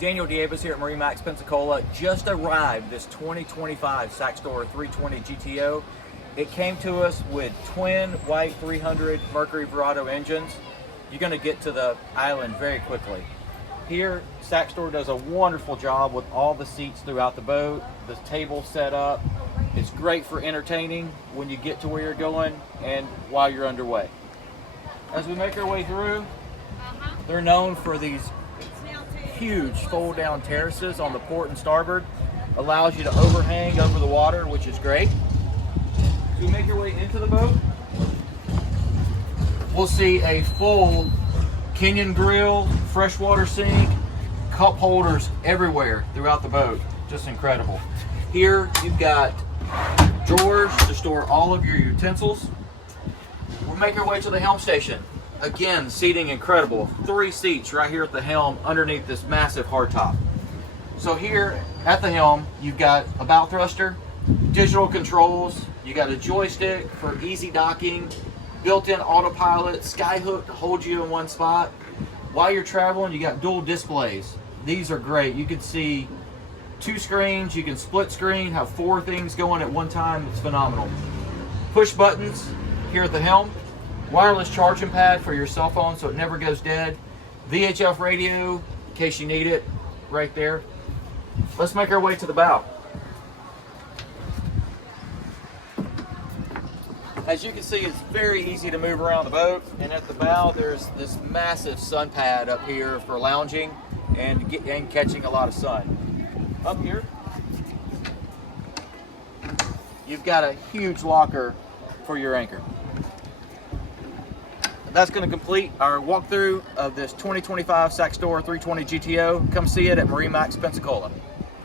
Daniel Davis here at MarineMax Pensacola. Just arrived this 2025 Saxdor 320 GTO. It came to us with twin white 300 Mercury Verado engines. You're going to get to the island very quickly. Here, Saxdor does a wonderful job with all the seats throughout the boat, the table set up. It's great for entertaining when you get to where you're going and while you're underway. As we make our way through, they're known for these huge fold down terraces on the port and starboard. Allows you to overhang over the water, which is great. As we make your way into the boat, we'll see a full Kenyan grill, freshwater sink, cup holders everywhere throughout the boat. Just incredible. Here you've got drawers to store all of your utensils. We'll make our way to the helm station. Again, seating incredible. 3 seats right here at the helm underneath this massive hardtop. So here at the helm, you've got a bow thruster, digital controls, you got a joystick for easy docking, built-in autopilot, skyhook to hold you in one spot. While you're traveling, you got dual displays. These are great. You can see 2 screens, you can split screen, have 4 things going at one time. It's phenomenal. Push buttons here at the helm. Wireless charging pad for your cell phone so it never goes dead. VHF radio in case you need it right there. Let's make our way to the bow. As you can see, it's very easy to move around the boat, and at the bow there's this massive sun pad up here for lounging and catching a lot of sun. Up here you've got a huge locker for your anchor. That's going to complete our walkthrough of this 2025 Saxdor 320 GTO. Come see it at MarineMax Pensacola.